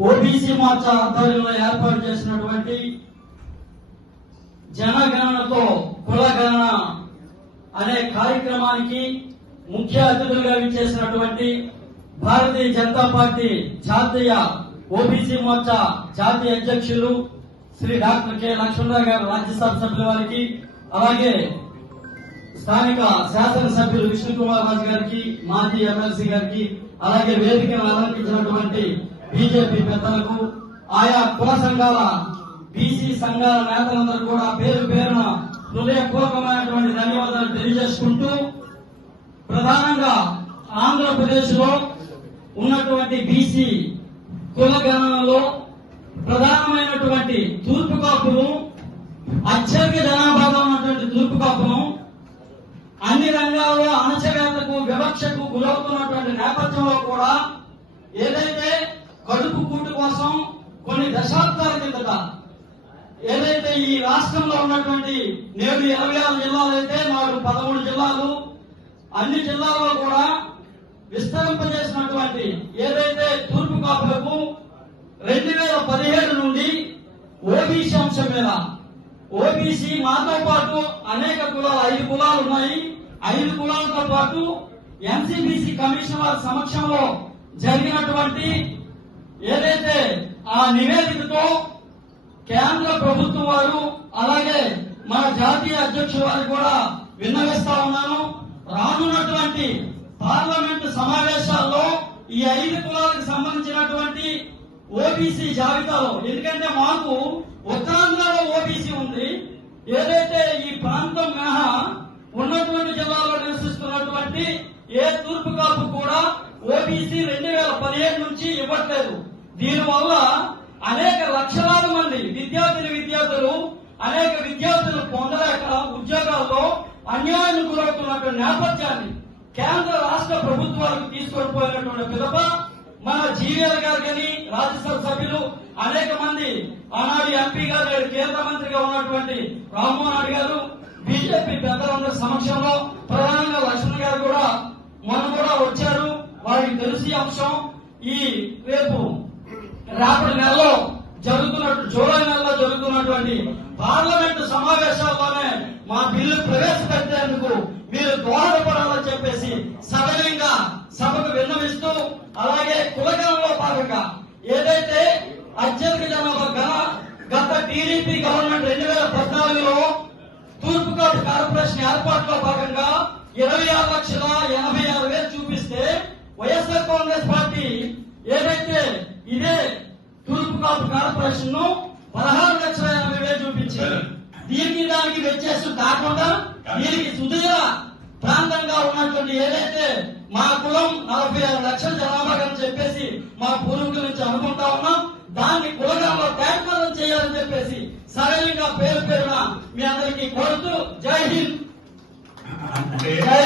OBC Morcha ఆధ్వర్యంలో ఏర్పాటు చేసినటువంటి జనగణనతో కులగణన అనే కార్యక్రమానికి ముఖ్య అతిథులుగా విచ్చేసినటువంటి భారతీయ జనతా పార్టీ జాతీయ ఓబీసీ మోర్చా జాతీయ అధ్యక్షులు శ్రీ డాక్టర్ కె లక్ష్మణరావు గారు రాజ్యసభ సభ్యుల వారికి అలాగే స్థానిక శాసనసభ్యులు విష్ణుకుమార్ రాజు గారికి మాజీ ఎమ్మెల్సీ గారికి అలాగే వేదికను అలంకరించినటువంటి బీజేపీ పెద్దలకు ఆయా కుల సంఘాల బీసీ సంఘాల నేతలందరూ కూడా పేరు పేరున హృదయపూర్వకమైనటువంటి ధన్యవాదాలు తెలియజేసుకుంటూ ప్రధానంగా ఆంధ్రప్రదేశ్లో ఉన్నటువంటి బీసీ కుల గణనలో ప్రధానమైనటువంటి తూర్పు కాపులు అత్యధిక జనాభాగా ఉన్నటువంటి తూర్పు కాపును అన్ని రంగాల్లో అణచవేతకు వివక్షకు గురవుతున్నటువంటి నేపథ్యంలో కూడా కడుపు కూటు కోసం కొన్ని దశాబ్దాల కిందట ఏదైతే ఈ రాష్ట్రంలో ఉన్నటువంటి నేడు ఇరవై ఆరు జిల్లాలు అయితే నాడు పదమూడు జిల్లాలు అన్ని జిల్లాల్లో కూడా విస్తరింపజేసినటువంటి ఏదైతే తూర్పు కాపులకు రెండు వేల పదిహేడు నుండి ఓబీసీ అంశం మీద ఓబీసీ మాతో పాటు అనేక కులాలు ఐదు కులాలు ఉన్నాయి. ఐదు కులాలతో పాటు ఎన్సీబీసీ కమిషన్ వారి సమక్షంలో జరిగినటువంటి ఆ నివేదికతో కేంద్ర ప్రభుత్వం వారు అలాగే మన జాతీయ అధ్యక్షుడు వారు కూడా విన్నవిస్తా ఉన్నాను. రానున్నటువంటి పార్లమెంట్ సమావేశాల్లో ఈ ఐదు కులాలకు సంబంధించినటువంటి ఓబీసీ జాబితాలో ఎందుకంటే మాకు ఉత్తరాంధ్రలో ఓబీసీ ఉంది. ఏదైతే ఈ ప్రాంతం మినహా ఉన్నటువంటి జిల్లాలో నివసిస్తున్నటువంటి ఏ తూర్పు కాపు కూడా ఓబీసీ రెండు వేల పదిహేడు నుంచి ఇవ్వట్లేదు. దీనివల్ల అనేక లక్షలాది మంది విద్యార్థిని విద్యార్థులు అనేక విద్యార్థులు పొందలేక ఉద్యోగాల్లో అన్యాయాన్ని గురవుతున్నటువంటి నేపథ్యాన్ని కేంద్ర రాష్ట్ర ప్రభుత్వాలకు తీసుకొని పోయినటువంటి పిదప మన జీవీఎల్ గారు కానీ రాజ్యసభ సభ్యులు అనేక మంది ఆనాడు ఎంపీ గారు కేంద్ర మంత్రిగా ఉన్నటువంటి రామ్మోహన్ రెడ్డి గారు బీజేపీ పెద్దలందరి సమక్షంలో ప్రధానంగా లక్ష్మణ్ గారు కూడా మొన్న కూడా వచ్చారు. వారికి తెలిసి అంశం ఈ రేపు రాబడి నెలలో జరుగుతున్నట్టు జూలై నెలలో జరుగుతున్నటువంటి పార్లమెంటు సమావేశాల్లోనే మా బిల్లు ప్రవేశపెట్టేందుకు మీరు దోహదపడాలని చెప్పేసి సదనంగా సభకు విన్నవిస్తూ అలాగే కులగణంలో భాగంగా ఏదైతే అత్యధిక జనాభా గల గత టీడీపీ గవర్నమెంట్ రెండు వేల పద్నాలుగులో తూర్పు కార్పొరేషన్ ఏర్పాటులో భాగంగా ఇరవై ఆరు లక్షల ఎనభై ఆరు వేలు చూపిస్తే వైఎస్ఆర్ కాంగ్రెస్ పార్టీ ఏదైతే ఇదే తూర్పు కాపు కార్పొరేషన్ను పదహారు లక్షల ఎనభై వేలు చూపించింది. దీనికి దానికి వ్యత్యాసం కాకుండా దీనికి సుదీర ప్రాంతంగా ఉన్నటువంటి ఏదైతే మా కులం నలభై ఆరు లక్షల జనాభా అని చెప్పేసి మా పూర్వీకుల నుంచి అనుకుంటా ఉన్నాం దాన్ని కులగాలో ట్యాక్స్ చేయాలని చెప్పేసి సరళంగా పేరు పేరున మీ అందరికీ కోరుతూ జై హింద్. జై